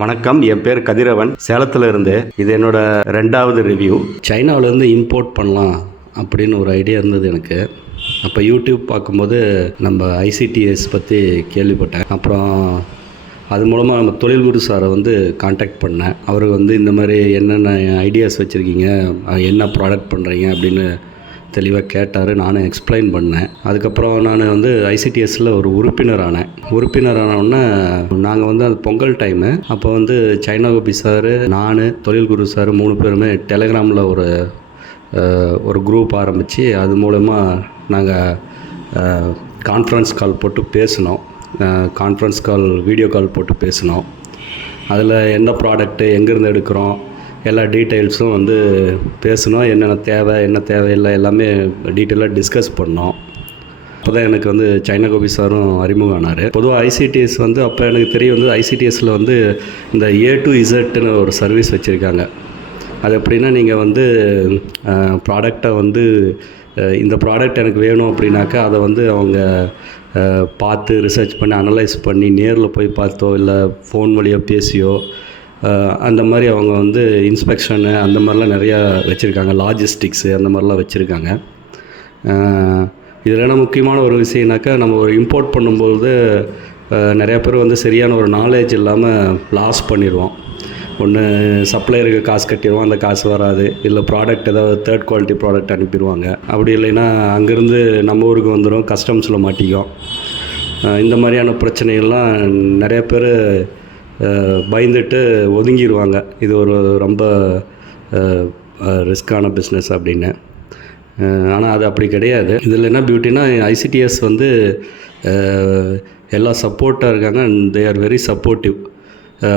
வணக்கம், என் பேர் கதிரவன், சேலத்தில் இருந்து. இது என்னோட 2வது ரிவ்யூ. சைனாவிலேருந்து இம்போர்ட் பண்ணலாம் அப்படின்னு ஒரு ஐடியா இருந்தது எனக்கு. அப்போ யூடியூப் பார்க்கும்போது நம்ம ஐசிடிஎஸ் பற்றி கேள்விப்பட்டேன். அப்புறம் அது மூலமாக நம்ம தொழில் குரு சாரை காண்டாக்ட் பண்ணேன். அவர் இந்த மாதிரி என்னென்ன ஐடியாஸ் வச்சுருக்கீங்க, என்ன ப்ராடக்ட் பண்ணுறீங்க அப்படின்னு தெளிவாக கேட்டார். நானும் எக்ஸ்பிளைன் பண்ணேன். அதுக்கப்புறம் நான் ஐசிடிஎஸில் ஒரு உறுப்பினரானோடனே நாங்கள் அது பொங்கல் டைமு. அப்போ சைனா கோபி சார், நான், தொழில் குரு சார் 3 பேருமே டெலிகிராமில் ஒரு குரூப் ஆரம்பித்து அது மூலமா நாங்கள் கான்ஃபரன்ஸ் கால் போட்டு பேசினோம். வீடியோ கால் போட்டு பேசினோம். அதில் என்ன ப்ராடக்ட்டு, எங்கேருந்து எடுக்கிறோம், எல்லா டீட்டெயில்ஸும் பேசணும். என்னென்ன தேவை, என்ன தேவையில்லை எல்லாமே டீட்டெயிலாக டிஸ்கஸ் பண்ணோம். அப்போ தான் எனக்கு சைனா கோபி சாரும் அறிமுகம் ஆனார். பொதுவாக ஐசிடிஎஸ் அப்போ எனக்கு தெரியும் ஐசிடிஎஸில் இந்த A to Zன்னு ஒரு சர்வீஸ் வச்சுருக்காங்க. அது எப்படின்னா நீங்கள் ப்ராடக்டை இந்த ப்ராடக்ட் எனக்கு வேணும் அப்படின்னாக்கா அதை அவங்க பார்த்து ரிசர்ச் பண்ணி அனலைஸ் பண்ணி நேரில் போய் பார்த்தோ இல்லை ஃபோன் வழியாக பேசியோ அந்த மாதிரி அவங்க இன்ஸ்பெக்ஷனு அந்த மாதிரிலாம் நிறையா வச்சுருக்காங்க. லாஜிஸ்டிக்ஸு அந்த மாதிரிலாம் வச்சுருக்காங்க. இதில் என்ன முக்கியமான ஒரு விஷயம்னாக்கா, நம்ம ஒரு இம்போர்ட் பண்ணும்போது நிறையா பேர் சரியான ஒரு நாலேஜ் இல்லாமல் லாஸ் பண்ணிடுவோம். ஒன்று சப்ளையருக்கு காசு கட்டிடுவோம், அந்த காசு வராது. இல்லை ப்ராடக்ட் ஏதாவது தேர்ட் குவாலிட்டி ப்ராடக்ட் அனுப்பிடுவாங்க. அப்படி இல்லைன்னா அங்கேருந்து நம்ம ஊருக்கு வந்துடும், கஸ்டம்ஸில் மாட்டிக்கும். இந்த மாதிரியான பிரச்சனைகள்லாம் நிறைய பேர் பயந்துட்டு ஒதுங்கிடுவாங்க. இது ஒரு ரொம்ப ரிஸ்க்கான பிஸ்னஸ் அப்படின்னு. ஆனால் அது அப்படி கிடையாது. இதில் என்ன பியூட்டினா, ஐசிடிஎஸ் எல்லா சப்போர்ட்டாக இருக்காங்க. And they are very supportive.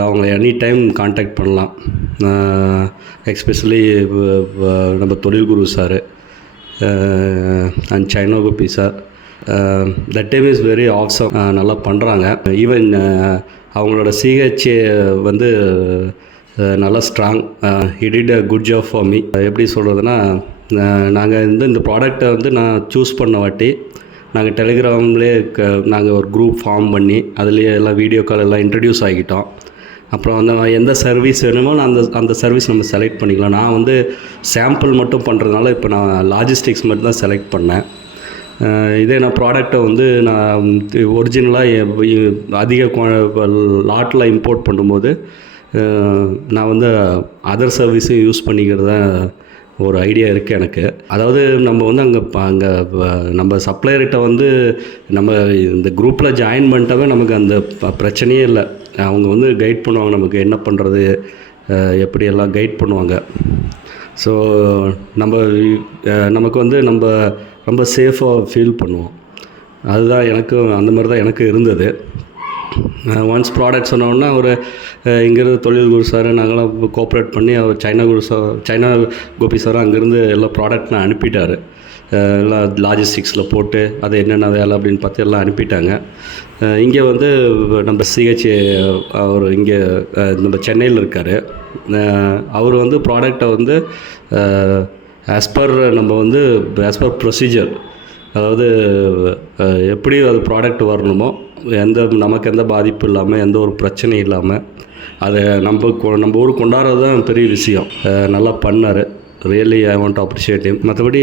அவங்க எனி டைம் காண்டாக்ட் பண்ணலாம். எஸ்பெஷலி நம்ம தொழில் குரு சார் அண்ட் சைனா Gopi sir, that time is very awesome. நல்லா பண்ணுறாங்க. ஈவன் அவங்களோட சிஹெச்ஏ நல்லா strong. He did a good job for me. எப்படி சொல்கிறதுனா, நாங்கள் இந்த ப்ராடக்டை நான் சூஸ் பண்ண வாட்டி நாங்கள் டெலிகிராம்லேயே நாங்கள் ஒரு குரூப் ஃபார்ம் பண்ணி அதுலேயே எல்லாம் வீடியோ கால் எல்லாம் இன்ட்ரடியூஸ் ஆகிட்டோம். அப்புறம் எந்த சர்வீஸ் வேணுமோ அந்த சர்வீஸ் நம்ம செலக்ட் பண்ணிக்கலாம். நான் சாம்பிள் மட்டும் பண்ணுறதுனால இப்போ நான் லாஜிஸ்டிக்ஸ் மட்டும் தான் செலக்ட் பண்ணேன். இதே நான் ப்ராடக்டை நான் ஒரிஜினலாக அதிக லாட்டில் இம்போர்ட் பண்ணும்போது நான் அதர் சர்வீஸையும் யூஸ் பண்ணிக்கிறத ஒரு ஐடியா இருக்குது எனக்கு. அதாவது நம்ம அங்கே நம்ம சப்ளையர்கிட்ட நம்ம இந்த குரூப்பில் ஜாயின் பண்ணிட்டாவே நமக்கு அந்த பிரச்சனையே இல்லை. அவங்க கைட் பண்ணுவாங்க, நமக்கு என்ன பண்ணுறது, எப்படியெல்லாம் கைட் பண்ணுவாங்க. ஸோ நமக்கு நம்ம ரொம்ப சேஃபாக ஃபீல் பண்ணுவோம். அதுதான் அந்த மாதிரி தான் எனக்கு இருந்தது. ஒன்ஸ் ப்ராடக்ட் சொன்னோன்னா ஒரு இங்கேருந்து தொழில் குரு சார் நாங்களாம் கோஆப்ரேட் பண்ணி அவர் சைனா கோபி சார் அங்கேருந்து எல்லா ப்ராடக்ட் நான் அனுப்பிட்டார். எல்லாம் லாஜிஸ்டிக்ஸில் போட்டு அது என்னென்ன வேலை அப்படின்னு பார்த்து எல்லாம் அனுப்பிட்டாங்க. இங்கே நம்ம சிஹெச்ஏ அவர் இங்கே நம்ம சென்னையில் இருக்கார். அவர் ப்ராடக்டை ஆஸ் பர் ப்ரொசீஜர், அதாவது எப்படி அது ப்ராடக்ட் வரணுமோ, நமக்கு எந்த பாதிப்பு இல்லாமல், எந்த ஒரு பிரச்சனையும் இல்லாமல் அதை நம்ம ஊருக்கு கொண்டாடுறது தான் பெரிய விஷயம். நல்லா பண்ணார். Really I want to appreciate him. மற்றபடி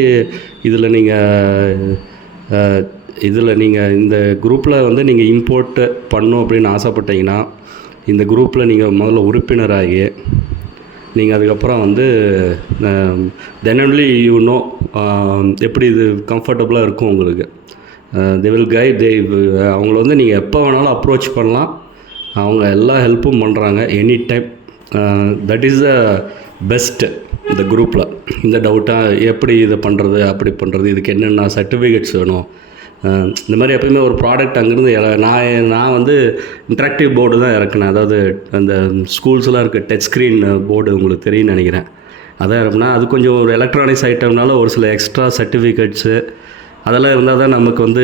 இதில் நீங்கள் இந்த குரூப்பில் நீங்கள் இம்போர்ட் பண்ணணும் அப்படின்னு ஆசைப்பட்டீங்கன்னா, இந்த குரூப்பில் நீங்கள் முதல்ல உறுப்பினராகி நீங்கள் அதுக்கப்புறம் தென் ஒன்லி யூ நோ எப்படி இது கம்ஃபர்டபுளாக இருக்கும் உங்களுக்கு. They will guide. அவங்கள நீங்கள் எப்போ வேணாலும் அப்ரோச் பண்ணலாம். அவங்க எல்லா ஹெல்ப்பும் பண்ணுறாங்க any time. That is the best இந்த குரூப்பில். இந்த டவுட்டாக எப்படி இதை பண்ணுறது, அப்படி பண்ணுறது, இதுக்கு என்னென்ன சர்டிஃபிகேட்ஸ் வேணும், இந்த மாதிரி எப்போயுமே ஒரு ப்ராடக்ட் அங்கேருந்து நான் இன்ட்ராக்டிவ் போர்டு தான் இறக்குனேன். அதாவது அந்த ஸ்கூல்ஸ்லாம் இருக்க டச் ஸ்க்ரீன் போர்டு உங்களுக்கு தெரியும்னு நினைக்கிறேன். அதான் இருக்குன்னா அது கொஞ்சம் ஒரு எலக்ட்ரானிக்ஸ் ஐட்டம்னால ஒரு சில எக்ஸ்ட்ரா சர்டிஃபிகேட்ஸு அதெல்லாம் இருந்தால் தான் நமக்கு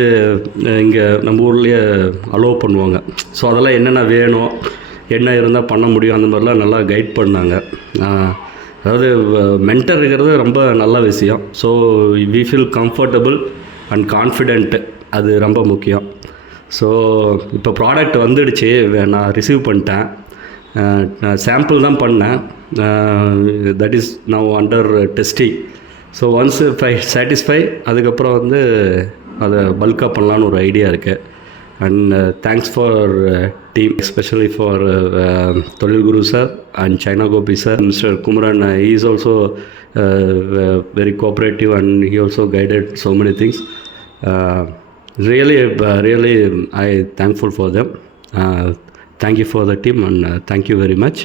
இங்கே நம்ம ஊர்லேயே அலோவ் பண்ணுவாங்க. ஸோ அதெல்லாம் என்னென்ன வேணும், என்ன இருந்தால் பண்ண முடியும், அந்த மாதிரிலாம் நல்லா கைட் பண்ணாங்க. அதாவது மென்டர் இருக்கிறது ரொம்ப நல்ல விஷயம். So we feel comfortable and confident, அது ரொம்ப முக்கியம். ஸோ இப்போ ப்ராடக்ட் வந்துடுச்சு, நான் ரிசீவ் பண்ணிட்டேன். சாம்பிள் தான் பண்ணேன். That is now under testing. So once if I satisfy அதுக்கப்புறம் வந்து அதை பல்காக பண்ணலான்னு ஒரு ஐடியா இருக்குது. And thanks for team, especially for தொழில் குரு சார் அண்ட் சைனா Gopi sir. Mister Kumaran, he is also very cooperative and he also guided so many things. Really I thankful for them. Thank you for the team and thank you very much.